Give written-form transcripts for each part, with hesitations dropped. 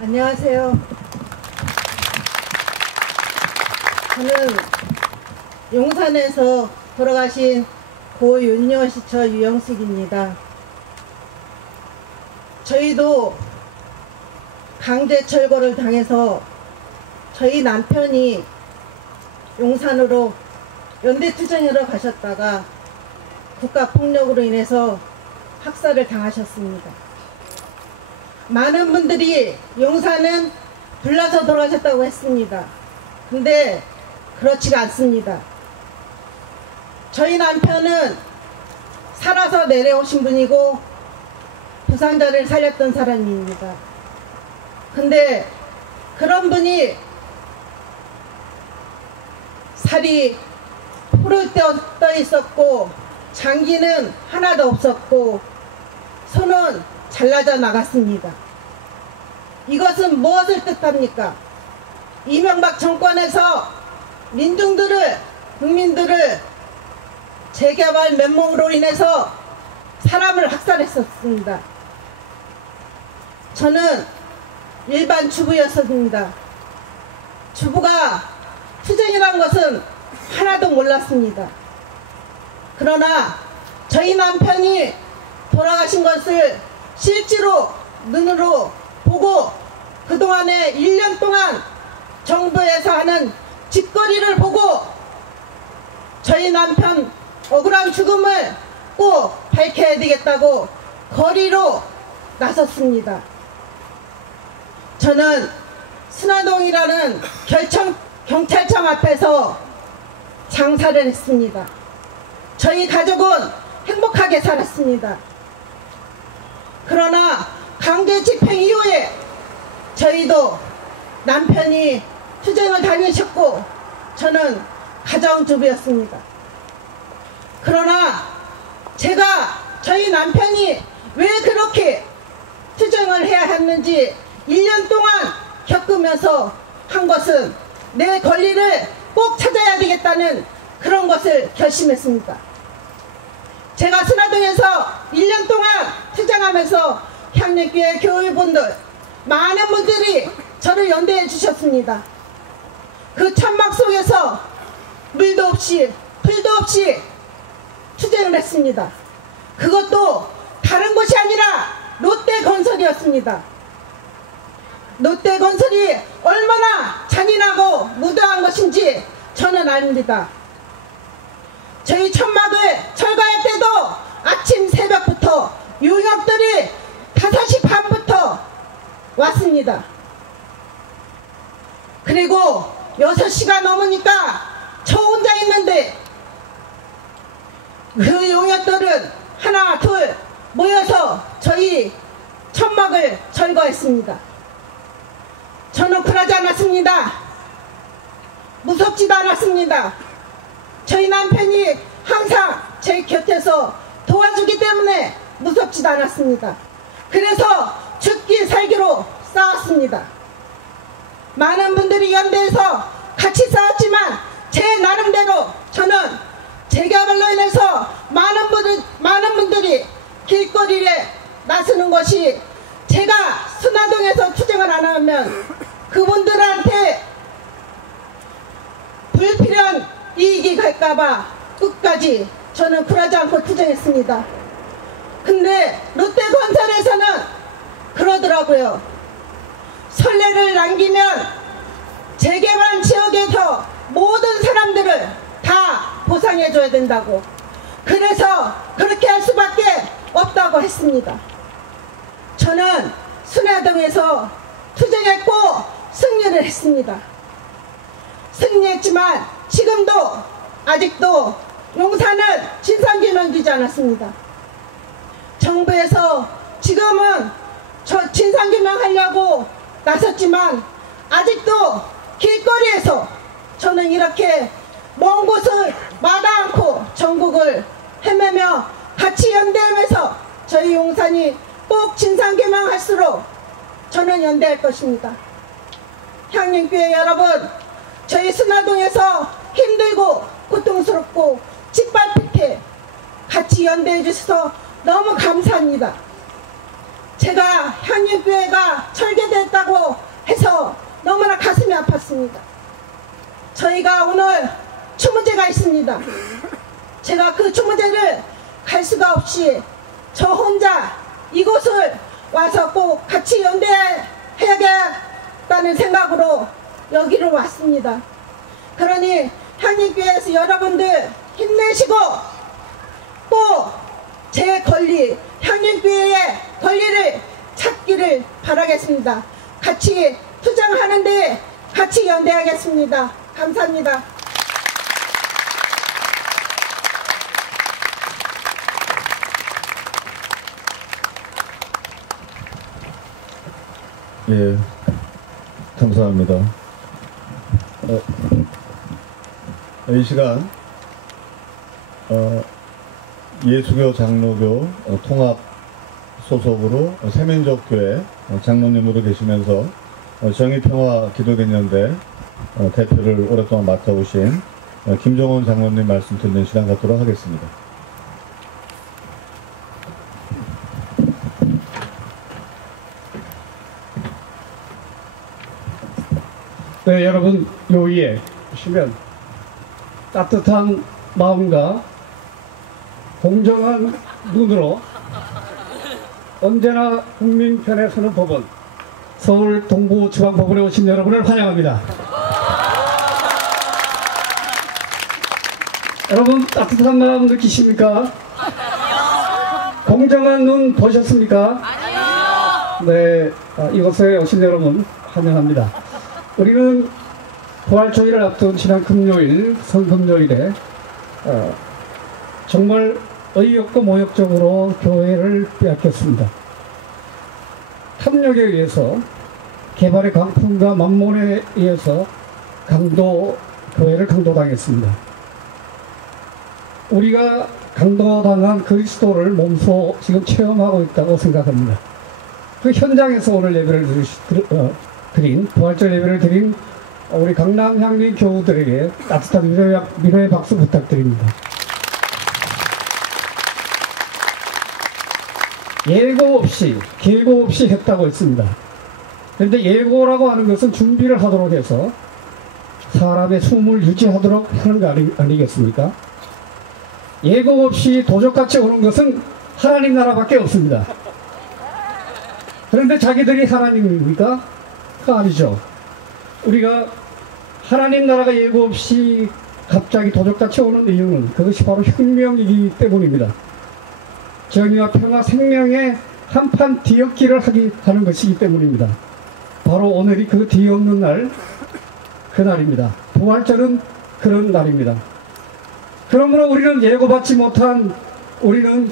안녕하세요. 저는 용산에서 돌아가신 고 윤여시처 유영숙입니다. 저희도 강제 철거를 당해서 저희 남편이 용산으로 연대투쟁하러 가셨다가 국가폭력으로 인해서 학살을 당하셨습니다. 많은 분들이 용산은 불나서 돌아가셨다고 했습니다. 근데 그렇지가 않습니다. 저희 남편은 살아서 내려오신 분이고 부상자를 살렸던 사람입니다. 근데 그런 분이 살이 푸르 떠 있었고 장기는 하나도 없었고 손은 잘라져 나갔습니다. 이것은 무엇을 뜻합니까? 이명박 정권에서 국민들을 재개발 면목으로 인해서 사람을 학살했었습니다. 저는 일반 주부였습니다. 주부가 투쟁이란 것은 하나도 몰랐습니다. 그러나 저희 남편이 돌아가신 것을 실제로 눈으로 보고 그동안에 1년 동안 정부에서 하는 짓거리를 보고 저희 남편 억울한 죽음을 꼭 밝혀야 되겠다고 거리로 나섰습니다. 저는 순화동이라는 경찰청 앞에서 장사를 했습니다. 저희 가족은 행복하게 살았습니다. 그러나 강제 집행 이후에 저희도 남편이 투쟁을 다니셨고 저는 가정주부였습니다. 그러나 저희 남편이 왜 그렇게 투쟁을 해야 했는지 1년 동안 겪으면서 한 것은 내 권리를 꼭 찾아야 되겠다는 그런 것을 결심했습니다. 제가 순화동에서 1년 동안 투쟁하면서 향림교회 교회분들 많은 분들이 저를 연대해 주셨습니다. 그 천막 속에서 물도 없이 풀도 없이 투쟁을 했습니다. 그것도 다른 곳이 아니라 롯데건설이었습니다. 롯데건설이 얼마나 잔인하고 무도한 것인지 저는 압니다. 저희 천막을 철거할 때도 아침 새벽부터 용역들이 5시 반부터 왔습니다. 그리고 6시가 넘으니까 저 혼자 있는데 그 용역들은 하나 둘 모여서 저희 천막을 철거했습니다. 저는 굴하지 않았습니다. 무섭지도 않았습니다. 저희 남편이 항상 제 곁에서 도와주기 때문에 무섭지도 않았습니다. 그래서 죽기 살기로 싸웠습니다. 많은 분들이 연대해서 같이 싸웠지만 제 나름대로 저는 재개발로 인해서 많은 분들이 길거리에 나서는 것이 제가 순화동에서 투쟁을 안 하면 그분들한테 불필요한 이익이 갈까봐 끝까지 저는 굴하지 않고 투쟁했습니다. 근데 롯데건설에서는 그러더라고요. 선례를 남기면 재개발 지역에서 모든 사람들을 다 보상해줘야 된다고. 그래서 그렇게 할 수밖에 없다고 했습니다. 저는 순화동에서 투쟁했고 승리를 했습니다. 승리했지만 지금도 아직도 용산은 진상규명되지 않았습니다. 정부에서 지금은 진상규명하려고 나섰지만 아직도 길거리에서 저는 이렇게 먼 곳을 마다 않고 전국을 헤매며 같이 연대하면서 저희 용산이 꼭 진상규명할수록 저는 연대할 것입니다. 향림교회 여러분, 저희 순화동에서 힘들고 고통스럽고 짓밟힐 같이 연대해 주셔서 너무 감사합니다. 제가 향림교회가 설계됐다고 저희가 오늘 추문제가 있습니다. 제가 그 추문제를 갈 수가 없이 저 혼자 이곳을 와서 꼭 같이 연대해야겠다는 생각으로 여기로 왔습니다. 그러니 향림교회에서 여러분들 힘내시고 또 제 권리, 향림교회의 권리를 찾기를 바라겠습니다. 같이 투쟁하는데 같이 연대하겠습니다. 감사합니다. 예, 감사합니다. 이 시간 예수교 장로교 통합 소속으로 세민족교회 장로님으로 계시면서 정의평화 기독인연대 대표를 오랫동안 맡아오신 김종원 장로님 말씀 듣는 시간 갖도록 하겠습니다. 네, 여러분 요 위에 보시면 따뜻한 마음과 공정한 눈으로 언제나 국민 편에 서는 법원, 서울 동부지방법원에 오신 여러분을 환영합니다. 여러분 따뜻한 마음 느끼십니까? 공정한 눈 보셨습니까? 네, 이곳에 오신 여러분 환영합니다. 우리는 부활주의를 앞둔 지난 금요일, 성금요일에 정말 의욕고 모욕적으로 교회를 빼앗겼습니다. 탐욕에 의해서, 개발의 광풍과 만몬에 의해서 교회를 강도당했습니다. 우리가 강도당한 그리스도를 몸소 지금 체험하고 있다고 생각합니다. 그 현장에서 오늘 예배를 부활절 예배를 드린 우리 강남 향림 교우들에게 따뜻한 위로의 박수 부탁드립니다. 예고 없이, 계고 없이 했다고 했습니다. 그런데 예고라고 하는 것은 준비를 하도록 해서 사람의 숨을 유지하도록 하는 거 아니겠습니까? 예고 없이 도적같이 오는 것은 하나님 나라밖에 없습니다. 그런데 자기들이 하나님입니까? 그거 아니죠. 우리가 하나님 나라가 예고 없이 갑자기 도적같이 오는 이유는 그것이 바로 혁명이기 때문입니다. 정의와 평화 생명의 한판 뒤엎기를 하는 것이기 때문입니다. 바로 오늘이 그 뒤엎는 날, 그날입니다. 부활절은 그런 날입니다. 그러므로 우리는 예고받지 못한 우리는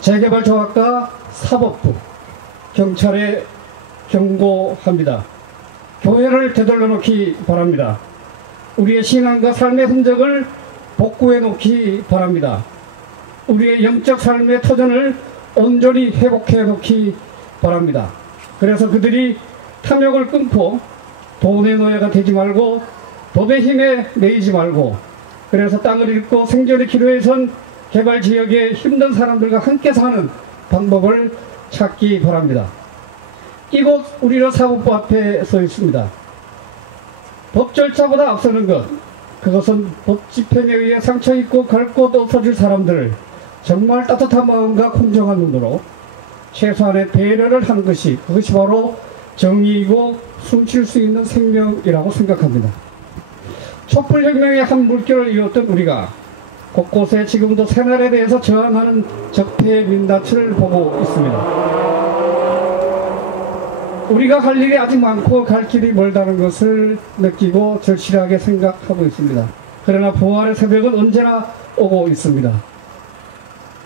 재개발조합과 사법부, 경찰에 경고합니다. 교회를 되돌려 놓기 바랍니다. 우리의 신앙과 삶의 흔적을 복구해 놓기 바랍니다. 우리의 영적 삶의 터전을 온전히 회복해 놓기 바랍니다. 그래서 그들이 탐욕을 끊고 돈의 노예가 되지 말고 법의 힘에 매이지 말고, 그래서 땅을 잃고 생존의 기로에 선 개발지역의 힘든 사람들과 함께 사는 방법을 찾기 바랍니다. 이곳 우리는 사법부 앞에 서 있습니다. 법 절차보다 앞서는 것, 그것은 법 집행에 의해 상처 입고 갈 곳 없어질 사람들을 정말 따뜻한 마음과 공정한 눈으로 최소한의 배려를 하는 것이, 그것이 바로 정의이고 숨쉴 수 있는 생명이라고 생각합니다. 촛불혁명의 한 물결을 이었던 우리가 곳곳에 지금도 새날에 대해서 저항하는 적폐의 민낯을 보고 있습니다. 우리가 할 일이 아직 많고 갈 길이 멀다는 것을 느끼고 절실하게 생각하고 있습니다. 그러나 부활의 새벽은 언제나 오고 있습니다.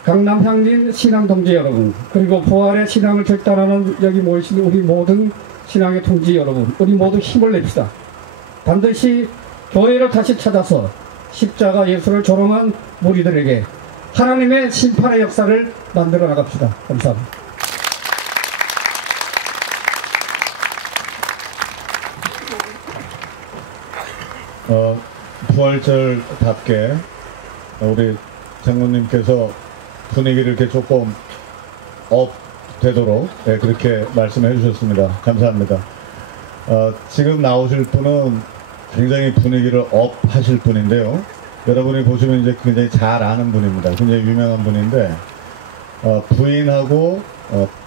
강남 향림 신앙 동지 여러분, 그리고 부활의 신앙을 결단하는 여기 모이신 우리 모든 신앙의 동지 여러분, 우리 모두 힘을 냅시다. 반드시 교회를 다시 찾아서 십자가 예수를 조롱한 무리들에게 하나님의 심판의 역사를 만들어 나갑시다. 감사합니다. 부활절답게 우리 장로님께서 분위기를 이렇게 조금 업 되도록 그렇게 말씀해 주셨습니다. 감사합니다. 지금 나오실 분은 굉장히 분위기를 업 하실 분인데요. 여러분이 보시면 이제 굉장히 잘 아는 분입니다. 굉장히 유명한 분인데, 부인하고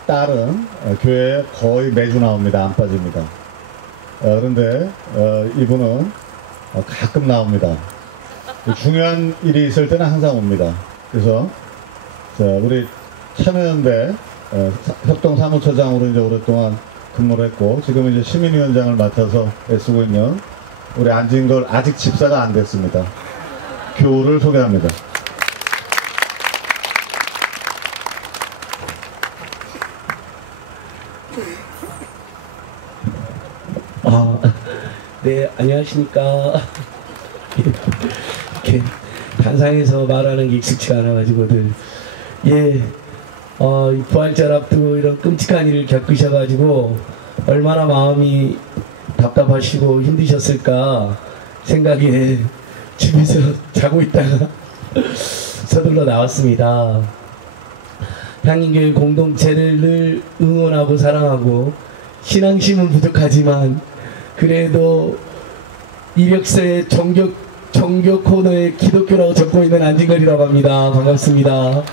딸은 교회에 거의 매주 나옵니다. 안 빠집니다. 그런데 이분은 가끔 나옵니다. 중요한 일이 있을 때는 항상 옵니다. 그래서 우리 참여연대 협동사무처장으로 이제 오랫동안 근무를 했고, 지금 이제 시민위원장을 맡아서 애쓰고 있는 우리 안진걸, 아직 집사가 안 됐습니다. 교우를 소개합니다. 네, 안녕하십니까. 이렇게 단상에서 말하는 게 익숙치가 않아가지고들. 예, 이 부활절 앞두고 이런 끔찍한 일을 겪으셔가지고 얼마나 마음이 답답하시고 힘드셨을까 생각에 집에서 자고 있다가 서둘러 나왔습니다. 향인교회 공동체를 늘 응원하고 사랑하고 신앙심은 부족하지만 그래도 이력서에 종교 코너에 기독교라고 적고 있는 안진걸이라고 합니다. 반갑습니다.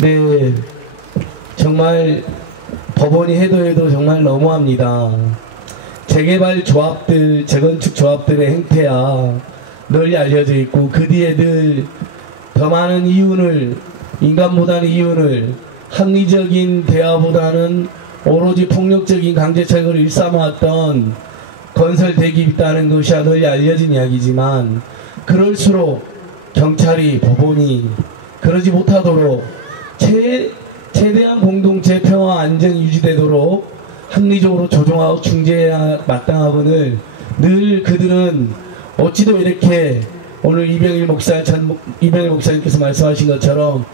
네, 정말 법원이 해도 정말 너무합니다. 재개발 조합들, 재건축 조합들의 행태야 널리 알려져 있고, 그 뒤에 늘 더 많은 이윤을, 인간보다는 이윤을, 합리적인 대화보다는 오로지 폭력적인 강제철거를 일삼아왔던 건설 대기업이 있다는 것이 널리 알려진 이야기지만, 그럴수록 경찰이, 법원이 그러지 못하도록 최대한 공동체 평화 안정이 유지되도록 합리적으로 조정하고 중재해야 마땅하거늘, 늘 그들은 어찌도 이렇게 오늘 이병일 목사님께서 말씀하신 것처럼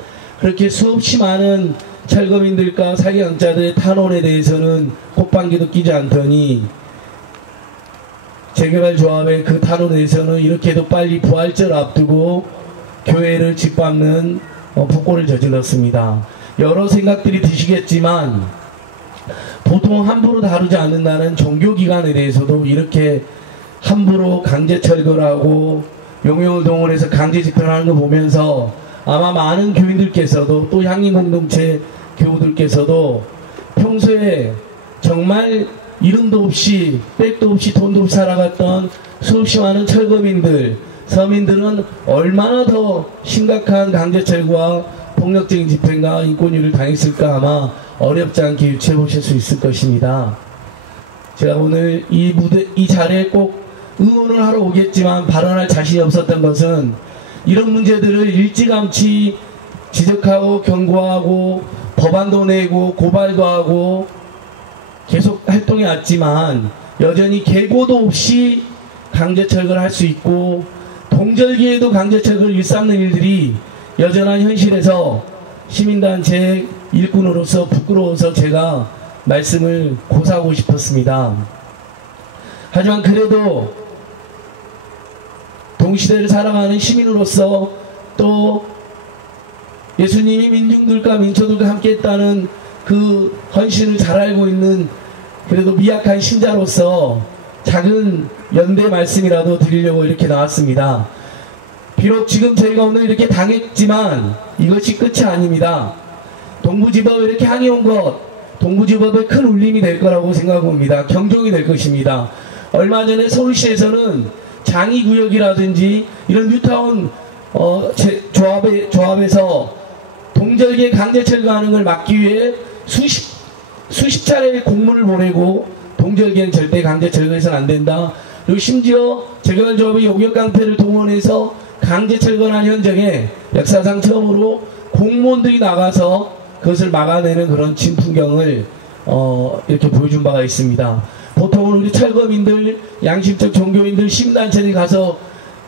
그렇게 수없이 많은 철거민들과 사기강자들의 탄원에 대해서는 콧방귀도 끼지 않더니, 재개발조합의 그 탄원에 대해서는 이렇게도 빨리 부활절 앞두고 교회를 짓밟는 폭거를 저질렀습니다. 여러 생각들이 드시겠지만, 보통 함부로 다루지 않는다는 종교기관에 대해서도 이렇게 함부로 강제 철거를 하고 용역을 동원해서 강제 집행하는 거 보면서 아마 많은 교인들께서도, 또 향인 공동체 교우들께서도 평소에 정말 이름도 없이 백도 없이 돈도 없이 살아갔던 수없이 많은 철거민들, 서민들은 얼마나 더 심각한 강제 철거와 폭력적인 집행과 인권유를 당했을까 아마 어렵지 않게 유추해 보실 수 있을 것입니다. 제가 오늘 이 자리에 꼭 응원을 하러 오겠지만 발언할 자신이 없었던 것은, 이런 문제들을 일찌감치 지적하고 경고하고 법안도 내고 고발도 하고 계속 활동해 왔지만 여전히 계고도 없이 강제철거를 할 수 있고, 동절기에도 강제철거를 일삼는 일들이 여전한 현실에서 시민단체 일꾼으로서 부끄러워서 제가 말씀을 고사하고 싶었습니다. 하지만 그래도 동시대를 살아가는 시민으로서, 또 예수님이 민중들과 민초들과 함께 했다는 그 헌신을 잘 알고 있는 그래도 미약한 신자로서 작은 연대 말씀이라도 드리려고 이렇게 나왔습니다. 비록 지금 저희가 오늘 이렇게 당했지만 이것이 끝이 아닙니다. 동부지법에 이렇게 항의온 것, 동부지법에 큰 울림이 될 거라고 생각합니다. 경종이 될 것입니다. 얼마 전에 서울시에서는 장이구역이라든지 이런 뉴타운 조합에서 동절기에 강제 철거하는 걸 막기 위해 수십 차례 공문을 보내고, 동절기엔 절대 강제 철거해서는 안 된다. 그리고 심지어 재개발조합의 용역깡패를 동원해서 강제 철거한 현장에 역사상 처음으로 공무원들이 나가서 그것을 막아내는 그런 진풍경을 이렇게 보여준 바가 있습니다. 보통은 우리 철거민들, 양심적 종교인들, 시민단체들이 가서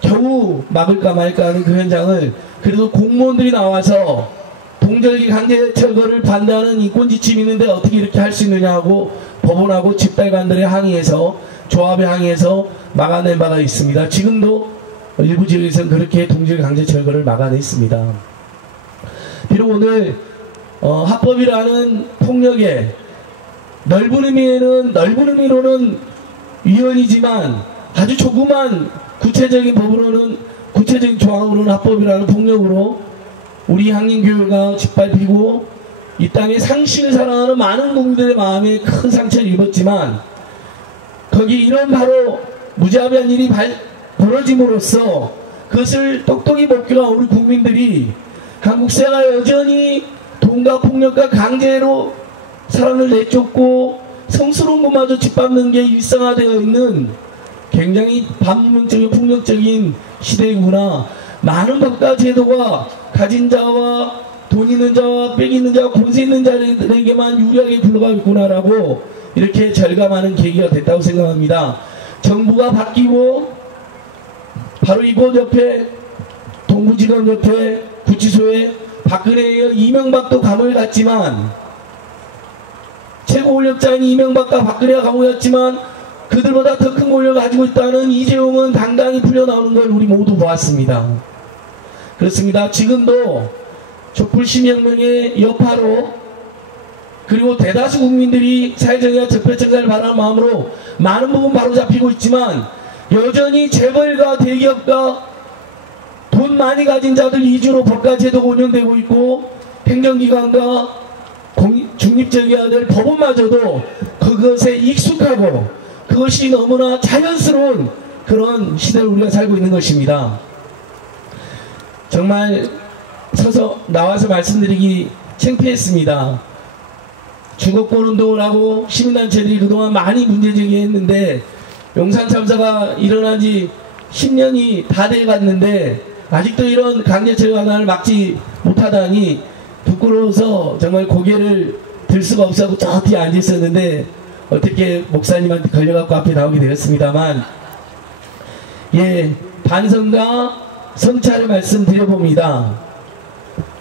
겨우 막을까 말까 하는 그 현장을 그래도 공무원들이 나와서 동절기 강제 철거를 반대하는 인권지침이 있는데 어떻게 이렇게 할 수 있느냐 하고 법원하고 집달관들의 항의에서, 조합의 항의에서 막아낸 바가 있습니다. 지금도 일부 지역에서는 그렇게 동절기 강제 철거를 막아냈습니다. 비록 오늘 합법이라는 폭력에 넓은 의미로는 위헌이지만 아주 조그만 구체적인 조항으로는 합법이라는 폭력으로 우리 한인교회가 짓밟히고 이 땅의 상식을 사랑하는 많은 국민들의 마음에 큰 상처를 입었지만, 거기 이런 바로 무자비한 일이 벌어짐으로써 그것을 똑똑히 목격한 우리 국민들이 한국사가 여전히 돈과 폭력과 강제로 사람을 내쫓고 성스러운 것마저 짓밟는 게 일상화되어 있는 굉장히 반문명적인 폭력적인 시대이구나. 많은 법과 제도가 가진 자와 돈 있는 자와 빽 있는 자와 권세 있는 자들에게만 유리하게 굴러가고 있구나라고 이렇게 절감하는 계기가 됐다고 생각합니다. 정부가 바뀌고 바로 이곳 옆에 동부지검 옆에 구치소에 박근혜에 이어 이명박도 감옥에 갔지만, 최고 권력자인 이명박과 박근혜가 감옥에 갔지만 그들보다 더 큰 권력을 가지고 있다는 이재용은 당당히 풀려나오는 걸 우리 모두 보았습니다. 그렇습니다. 지금도 촛불시민혁명의 여파로, 그리고 대다수 국민들이 사회정의와 적폐청산을 바라는 마음으로 많은 부분 바로잡히고 있지만, 여전히 재벌과 대기업과 돈 많이 가진 자들 위주로 법과 제도가 운영되고 있고, 행정기관과 중립적이어야 될 법원마저도 그것에 익숙하고 그것이 너무나 자연스러운 그런 시대를 우리가 살고 있는 것입니다. 정말 나와서 말씀드리기 창피했습니다. 주거권 운동을 하고 시민단체들이 그동안 많이 문제제기했는데, 용산 참사가 일어난 지 10년이 다 돼갔는데 아직도 이런 강제철강을 막지 못하다니 부끄러워서 정말 고개를 들 수가 없어서 저 뒤에 앉아 있었는데, 어떻게 목사님한테 걸려갖고 앞에 나오게 되었습니다만, 반성과 성찰을 말씀드려봅니다.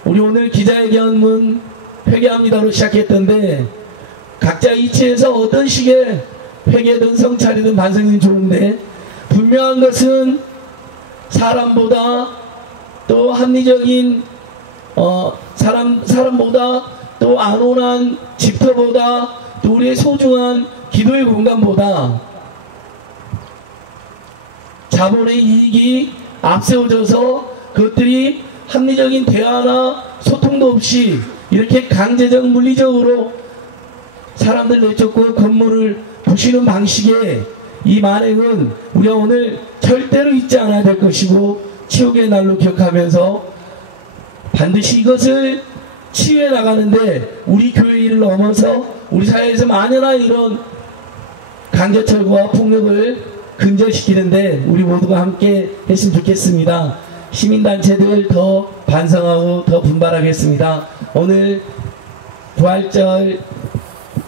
우리 오늘 기자회견문 회개합니다로 시작했던데, 각자 이치에서 어떤 식의 회개든 성찰이든 반성이든 좋은데, 분명한 것은 사람보다 또 합리적인 사람보다 또 안온한 집터보다 또 우리의 소중한 기도의 공간보다 자본의 이익이 앞세워져서 그것들이 합리적인 대화나 소통도 없이 이렇게 강제적 물리적으로 사람들 내쫓고 건물을 부시는 방식의 이 만행은 우리가 오늘 절대로 잊지 않아야 될 것이고, 치욕의 날로 기억하면서 반드시 이것을 치유해 나가는데 우리 교회 일을 넘어서 우리 사회에서 만연한 이런 강제철거와 폭력을 근절시키는데 우리 모두가 함께 했으면 좋겠습니다. 시민단체들 더 반성하고 더 분발하겠습니다. 오늘 부활절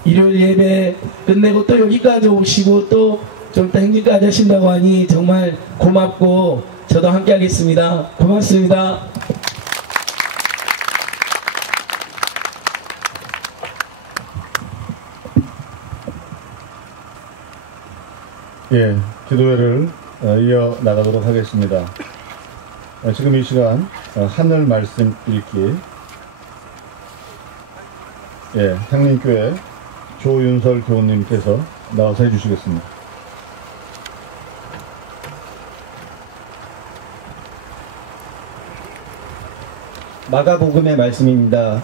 일요일 예배 끝내고 또 여기까지 오시고 또 좀 이따 행진까지 하신다고 하니 정말 고맙고 저도 함께 하겠습니다. 고맙습니다. 기도회를 이어 나가도록 하겠습니다. 지금 이 시간 하늘 말씀 읽기, 향림교회 조윤설 교우님께서 나와서 해주시겠습니다. 마가복음의 말씀입니다.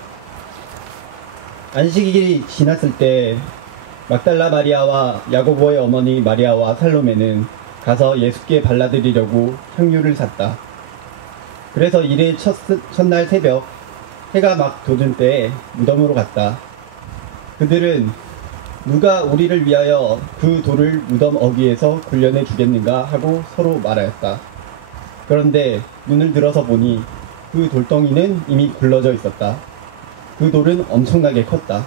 안식일이 지났을 때 막달라 마리아와 야고보의 어머니 마리아와 살로메는 가서 예수께 발라드리려고 향유를 샀다. 그래서 이래 첫날 새벽 해가 막 돋을 때에 무덤으로 갔다. 그들은 누가 우리를 위하여 그 돌을 무덤 어귀에서 굴려내 주겠는가 하고 서로 말하였다. 그런데 눈을 들어서 보니 그 돌덩이는 이미 굴러져 있었다. 그 돌은 엄청나게 컸다.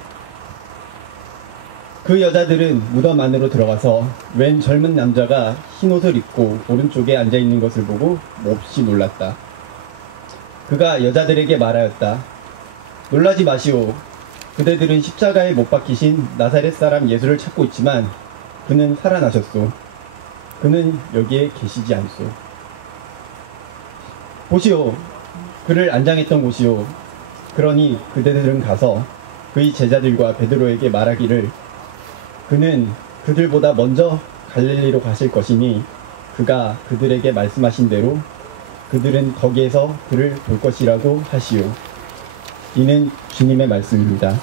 그 여자들은 무덤 안으로 들어가서 웬 젊은 남자가 흰옷을 입고 오른쪽에 앉아있는 것을 보고 몹시 놀랐다. 그가 여자들에게 말하였다. 놀라지 마시오. 그대들은 십자가에 못 박히신 나사렛 사람 예수를 찾고 있지만 그는 살아나셨소. 그는 여기에 계시지 않소. 보시오. 그를 안장했던 곳이오. 그러니 그대들은 가서 그의 제자들과 베드로에게 말하기를 그는 그들보다 먼저 갈릴리로 가실 것이니 그가 그들에게 말씀하신 대로 그들은 거기에서 그를 볼 것이라고 하시오. 이는 주님의 말씀입니다.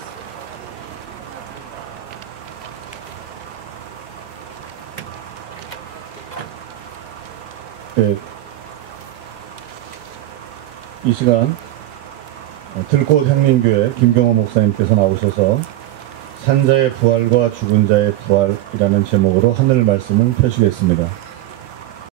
네. 이 시간 들꽃 향림교회 김경호 목사님께서 나오셔서 산자의 부활과 죽은 자의 부활이라는 제목으로 하늘 말씀을 펴시겠습니다.